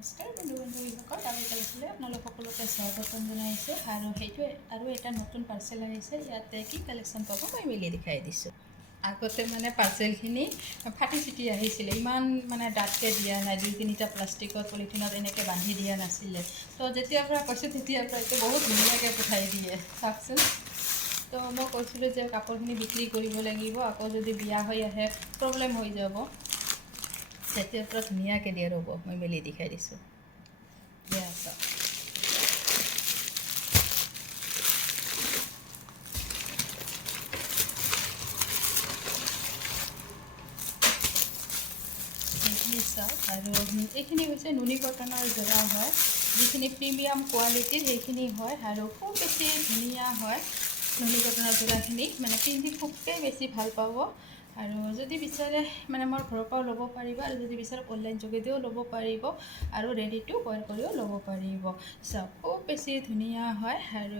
নমস্কাৰ বন্ধু বান্ধৱীসকল, আমি কালিলৈ আপোনালোক সকলোকে স্বাগতম জনাইছোঁ। আৰু এটা নতুন পাৰ্চেল আহিছে। ইয়াতে কি কালেকশ্যন পাব মই মিলি দেখাই দিছোঁ। আগতে মানে পাৰ্চেলখিনি ফাটি চিটি আহিছিলে, ইমান মানে ডাঠকৈ দিয়া নাই, 2-3টা প্লাষ্টিকত পলিথিনত এনেকৈ বান্ধি দিয়া নাছিলে। তো যেতিয়াৰ পৰা কৈছোঁ তেতিয়াৰ পৰা এইটো বহুত ধুনীয়াকৈ পঠাই দিয়ে, চাওকচোন। তো মই কৈছিলোঁ যে কাপোৰখিনি বিক্ৰী কৰিব লাগিব, আকৌ যদি বিয়া হৈ আহে প্ৰব্লেম হৈ যাব। তেতিয়াৰ পৰা ধুনীয়াকৈ দিয়ে, ৰ'ব মই মেলি দেখাই দিছোঁ। এইখিনি চাওক, আৰু এইখিনি হৈছে নুনি কটনৰ যোৰা হয়, যিখিনি প্ৰিমিয়াম কোৱালিটিৰ সেইখিনি হয়, আৰু খুব বেছি ধুনীয়া হয়। নুনি কটনৰ যোৰাখিনি মানে পিন্ধি খুবেই বেছি ভাল পাব। আৰু যদি বিচাৰে মানে মোৰ ঘৰৰ পৰাও ল'ব পাৰিব, আৰু যদি বিচাৰে অনলাইন যোগেদিও ল'ব পাৰিব, আৰু ৰেডি টু ৱেৰ কৰিও ল'ব পাৰিব। চাওক, খুব বেছি ধুনীয়া হয়। আৰু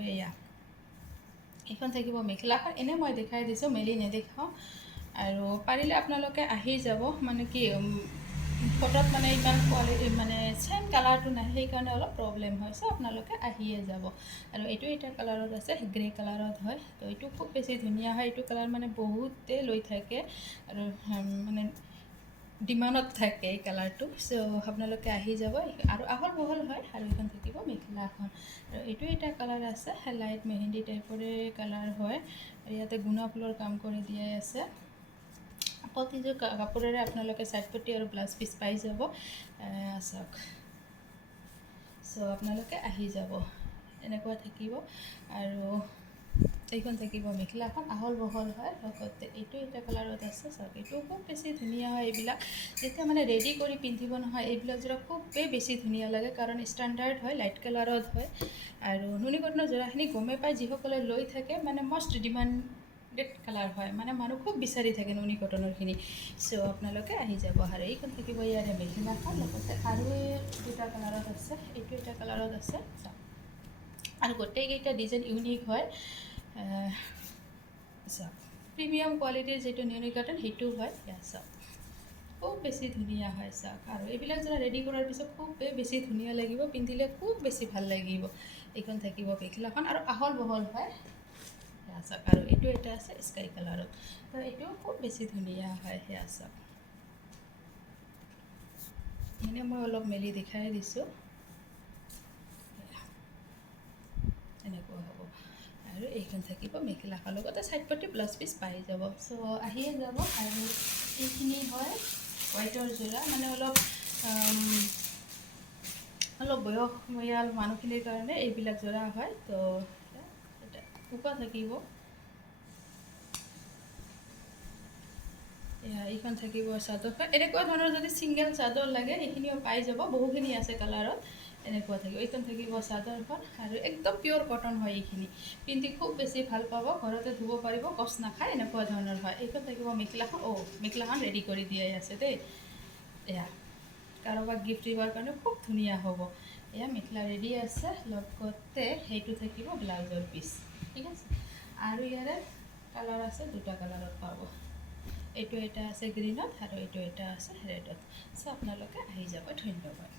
এইখন থাকিব মেখেলাখন, এনেই মই দেখাই দিছোঁ, মেলি নেদেখাওঁ। আৰু পাৰিলে আপোনালোকে আহি যাব, মানে কি ফটোত মানে ইমান কোৱালিটি মানে চেম কালাৰটো নাহে, সেইকাৰণে অলপ প্ৰব্লেম হয়। চ' আপোনালোকে আহিয়ে যাব। আৰু এইটো এটা কালাৰত আছে, গ্ৰে কালাৰত হয়। তো এইটো খুব বেছি ধুনীয়া হয়। এইটো কালাৰ মানে বহুতে লৈ থাকে, আৰু মানে ডিমাণ্ডত থাকে এই কালাৰটো। চ' আপোনালোকে আহি যাব, আৰু আহল বহল হয়। আৰু এইখন থাকিব মেখেলাখন। আৰু এইটো এটা কালাৰ আছে, লাইট মেহেন্দি টাইপৰে কালাৰ হয়। আৰু ইয়াতে গুণা ফুলৰ কাম কৰি দিয়াই আছে। প্ৰতিযোৰ কাপোৰেৰে আপোনালোকে চাইড পটি আৰু ব্লাউজ পিচ পাই যাব। চাওক, চ' আপোনালোকে আহি যাব, এনেকুৱা থাকিব। আৰু এইখন থাকিব মেখেলাখন, আহল বহল হয়। লগতে এইটো এটা কালাৰত আছে, চাওক, এইটোও খুব বেছি ধুনীয়া হয়। এইবিলাক যেতিয়া মানে ৰেডি কৰি পিন্ধিব নহয়, এইবিলাক যোৰা খুবেই বেছি ধুনীয়া লাগে, কাৰণ ষ্টেণ্ডাৰ্ড হয়, লাইট কালাৰত হয়। আৰু নুনি কটনৰ যোৰাখিনি গমেই পায়, যিসকলে লৈ থাকে মানে মষ্ট ডিমাণ্ডেড কালাৰ হয়, মানে মানুহ খুব বিচাৰি থাকে নুনি কটনৰখিনি। চ' আপোনালোকে আহি যাব। আৰু এইখন থাকিব ইয়াৰে মেখেলাখন, লগতে আৰু দুটা কালাৰত আছে, এইটো এটা কালাৰত আছে, চাওক। আৰু গোটেইকেইটা ডিজাইন ইউনিক হয়। চাওক, প্ৰিমিয়াম কোৱালিটিৰ যিটো নুনি কটন সেইটো হয়। চাওক, খুব বেছি ধুনীয়া হয়। চাওক, আৰু এইবিলাক যাৰা ৰেডি কৰাৰ পিছত খুবেই বেছি ধুনীয়া লাগিব, পিন্ধিলে খুব বেছি ভাল লাগিব। এইখন থাকিব মেখেলাখন, আৰু আহল বহল হয়। চাওক, আৰু এইটো এটা আছে স্কাই কালাৰত, তো এইটোও খুব বেছি ধুনীয়া হয়। সেয়া চাওক, এনেই মই অলপ মেলি দেখাই দিছোঁ, এনেকুৱা হ'ব। আৰু এইখন থাকিব মেখেলাখন, লগতে চাইড পটি ব্লাউজ পিচ পাই যাব। চ' আহিয়ে যাব। আৰু এইখিনি হয় হোৱাইটৰ যোৰা, মানে অলপ বয়সীয়াল মানুহখিনিৰ কাৰণে এইবিলাক যোৰা হয়। তো ওপৰ থাকিব, এইখন থাকিব চাদৰখন। এনেকুৱা ধৰণৰ যদি ছিংগল চাদৰ লাগে সেইখিনিও পাই যাব, বহুখিনি আছে কালাৰত। এনেকুৱা থাকিব, এইখন থাকিব চাদৰখন, আৰু একদম পিয়'ৰ কটন হয়। এইখিনি পিন্ধি খুব বেছি ভাল পাব, ঘৰতে ধুব পাৰিব, কষ্ট নাখায়, এনেকুৱা ধৰণৰ হয়। এইখন থাকিব মেখেলাখন। মেখেলাখন ৰেডি কৰি দিয়াই আছে দেই। কাৰোবাক গিফ্ট দিবৰ কাৰণে খুব ধুনীয়া হ'ব। মেখেলা ৰেডি আছে, লগতে সেইটো থাকিব ব্লাউজৰ পিচ, ঠিক আছে। আৰু ইয়াৰে কালাৰ আছে, দুটা কালাৰত পাব। এইটো এটা আছে গ্ৰীণত, আৰু এইটো এটা আছে ৰেডত। চ' আপোনালোকে আহি যাব। ধন্যবাদ।